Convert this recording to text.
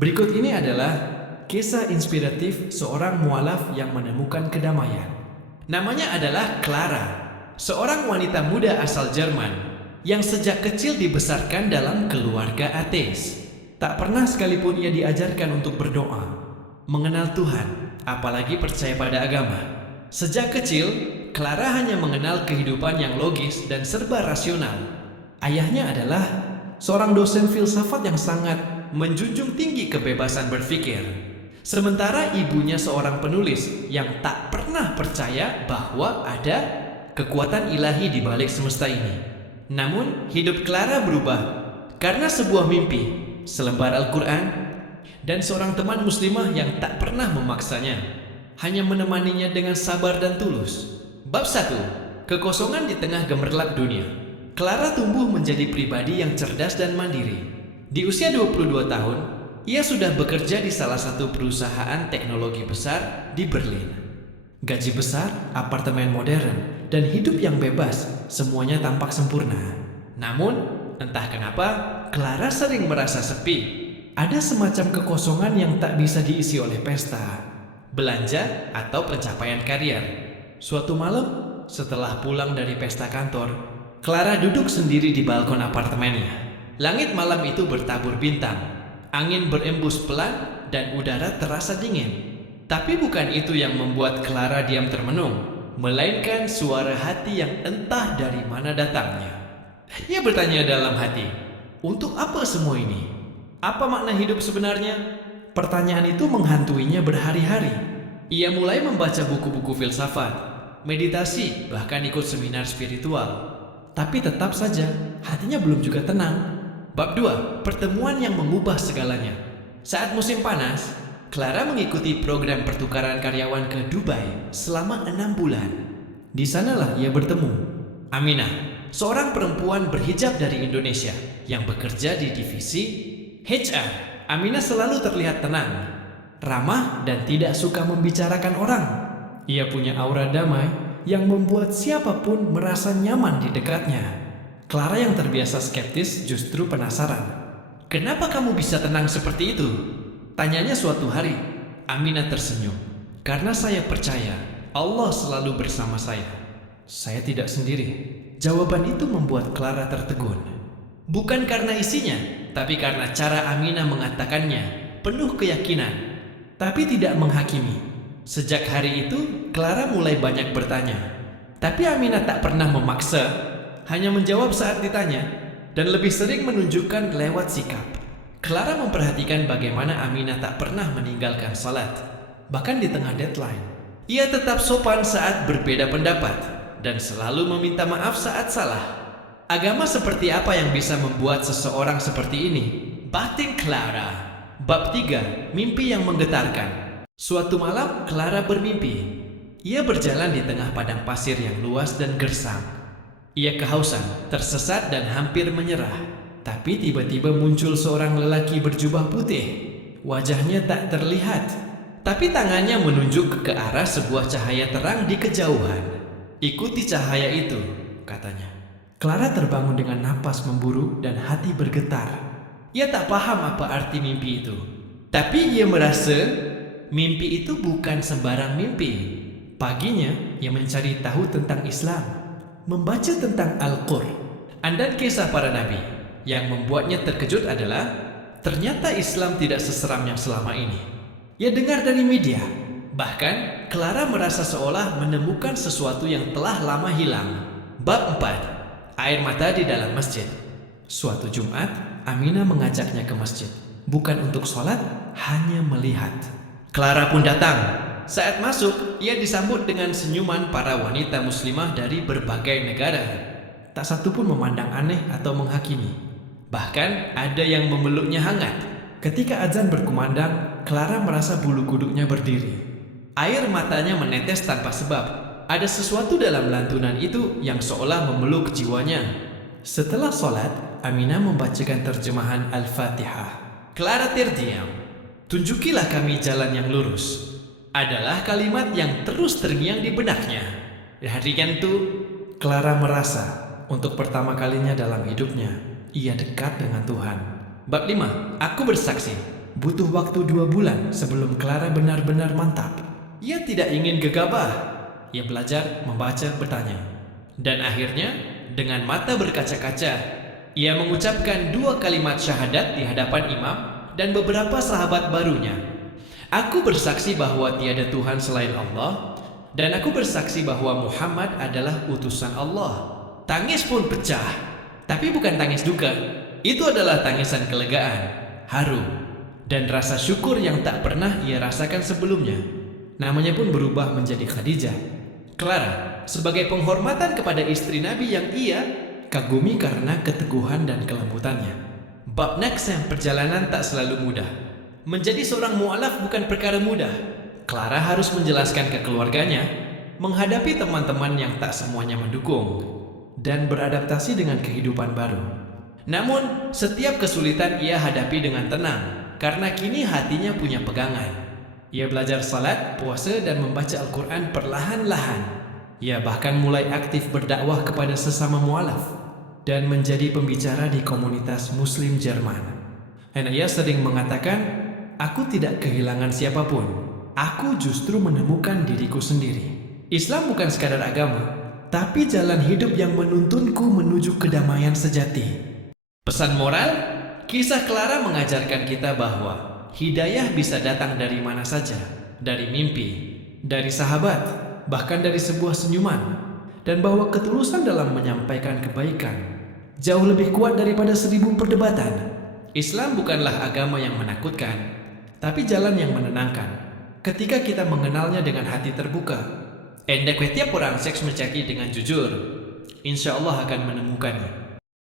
Berikut ini adalah kisah inspiratif seorang mualaf yang menemukan kedamaian. Namanya adalah Clara, seorang wanita muda asal Jerman yang sejak kecil dibesarkan dalam keluarga ateis. Tak pernah sekalipun ia diajarkan untuk berdoa, mengenal Tuhan, apalagi percaya pada agama. Sejak kecil, Clara hanya mengenal kehidupan yang logis dan serba rasional. Ayahnya adalah seorang dosen filsafat yang sangat menjunjung tinggi kebebasan berpikir. Sementara ibunya seorang penulis yang tak pernah percaya bahwa ada kekuatan ilahi di balik semesta ini. Namun, hidup Clara berubah karena sebuah mimpi, selembar Al-Quran, dan seorang teman muslimah yang tak pernah memaksanya, hanya menemaninya dengan sabar dan tulus. Bab 1. Kekosongan di tengah gemerlap dunia. Clara tumbuh menjadi pribadi yang cerdas dan mandiri. Di usia 22 tahun, ia sudah bekerja di salah satu perusahaan teknologi besar di Berlin. Gaji besar, apartemen modern, dan hidup yang bebas, semuanya tampak sempurna. Namun, entah kenapa, Clara sering merasa sepi. Ada semacam kekosongan yang tak bisa diisi oleh pesta, belanja, atau pencapaian karier. Suatu malam, setelah pulang dari pesta kantor, Clara duduk sendiri di balkon apartemennya. Langit malam itu bertabur bintang, angin berembus pelan, dan udara terasa dingin. Tapi bukan itu yang membuat Clara diam termenung, melainkan suara hati yang entah dari mana datangnya. Ia bertanya dalam hati, untuk apa semua ini? Apa makna hidup sebenarnya? Pertanyaan itu menghantuinya berhari-hari. Ia mulai membaca buku-buku filsafat, meditasi, bahkan ikut seminar spiritual. Tapi tetap saja, hatinya belum juga tenang. Bab 2. Pertemuan yang mengubah segalanya. Saat musim panas, Clara mengikuti program pertukaran karyawan ke Dubai selama 6 bulan. Di sanalah ia bertemu Aminah, seorang perempuan berhijab dari Indonesia yang bekerja di divisi HR. Aminah selalu terlihat tenang, ramah, dan tidak suka membicarakan orang. Ia punya aura damai yang membuat siapapun merasa nyaman di dekatnya. Clara yang terbiasa skeptis justru penasaran. Kenapa kamu bisa tenang seperti itu? Tanyanya suatu hari. Aminah tersenyum. Karena saya percaya Allah selalu bersama saya. Saya tidak sendiri. Jawaban itu membuat Clara tertegun. Bukan karena isinya, tapi karena cara Aminah mengatakannya, penuh keyakinan, tapi tidak menghakimi. Sejak hari itu, Clara mulai banyak bertanya. Tapi Aminah tak pernah memaksa, hanya menjawab saat ditanya, dan lebih sering menunjukkan lewat sikap. Clara memperhatikan bagaimana Aminah tak pernah meninggalkan salat, bahkan di tengah deadline. Ia tetap sopan saat berbeda pendapat, dan selalu meminta maaf saat salah. Agama seperti apa yang bisa membuat seseorang seperti ini? Batin Clara. Bab 3. Mimpi yang menggetarkan. Suatu malam, Clara bermimpi. Ia berjalan di tengah padang pasir yang luas dan gersang. Ia kehausan, tersesat, dan hampir menyerah. Tapi tiba-tiba muncul seorang lelaki berjubah putih. Wajahnya tak terlihat, tapi tangannya menunjuk ke arah sebuah cahaya terang di kejauhan. Ikuti cahaya itu, katanya. Clara terbangun dengan napas memburu dan hati bergetar. Ia tak paham apa arti mimpi itu. Tapi ia merasa mimpi itu bukan sembarang mimpi. Paginya, ia mencari tahu tentang Islam, membaca tentang Al-Quran dan kisah para nabi. Yang membuatnya terkejut adalah ternyata Islam tidak seseram yang selama ini ia dengar dari media. Bahkan Clara merasa seolah menemukan sesuatu yang telah lama hilang. Bab 4. Air mata di dalam masjid. Suatu Jumat, Aminah mengajaknya ke masjid, bukan untuk sholat, hanya melihat. Clara pun datang. Saat masuk, ia disambut dengan senyuman para wanita muslimah dari berbagai negara. Tak satu pun memandang aneh atau menghakimi. Bahkan ada yang memeluknya hangat. Ketika azan berkumandang, Clara merasa bulu kuduknya berdiri. Air matanya menetes tanpa sebab. Ada sesuatu dalam lantunan itu yang seolah memeluk jiwanya. Setelah sholat, Aminah membacakan terjemahan Al-Fatihah. Clara terdiam. Tunjukilah kami jalan yang lurus, adalah kalimat yang terus terngiang di benaknya. Dari itu, Clara merasa untuk pertama kalinya dalam hidupnya, ia dekat dengan Tuhan. Bab 5. Aku bersaksi. butuh waktu 2 bulan sebelum Clara benar-benar mantap. Ia tidak ingin gegabah. Ia belajar, membaca, bertanya. Dan akhirnya, dengan mata berkaca-kaca, ia mengucapkan 2 kalimat syahadat di hadapan imam dan beberapa sahabat barunya. Aku bersaksi bahwa tiada Tuhan selain Allah, dan aku bersaksi bahwa Muhammad adalah utusan Allah. Tangis pun pecah, tapi bukan tangis duka. Itu adalah tangisan kelegaan, haru, dan rasa syukur yang tak pernah ia rasakan sebelumnya. Namanya pun berubah menjadi Khadijah. Clara, sebagai penghormatan kepada istri Nabi yang ia kagumi karena keteguhan dan kelembutannya. Bab next, perjalanan tak selalu mudah. Menjadi seorang mu'alaf bukan perkara mudah. Clara harus menjelaskan ke keluarganya, menghadapi teman-teman yang tak semuanya mendukung, dan beradaptasi dengan kehidupan baru. Namun, setiap kesulitan ia hadapi dengan tenang, karena kini hatinya punya pegangan. Ia belajar salat, puasa, dan membaca Al-Quran perlahan-lahan. Ia bahkan mulai aktif berdakwah kepada sesama mu'alaf dan menjadi pembicara di komunitas Muslim Jerman. Dan ia sering mengatakan, aku tidak kehilangan siapapun. Aku justru menemukan diriku sendiri. Islam bukan sekadar agama, tapi jalan hidup yang menuntunku menuju kedamaian sejati. Pesan moral, kisah Clara mengajarkan kita bahwa hidayah bisa datang dari mana saja, dari mimpi, dari sahabat, bahkan dari sebuah senyuman, dan bahwa ketulusan dalam menyampaikan kebaikan jauh lebih kuat daripada 1000 perdebatan. Islam bukanlah agama yang menakutkan, tapi jalan yang menenangkan. Ketika kita mengenalnya dengan hati terbuka, tiap orang seks mencari dengan jujur, insya Allah akan menemukannya.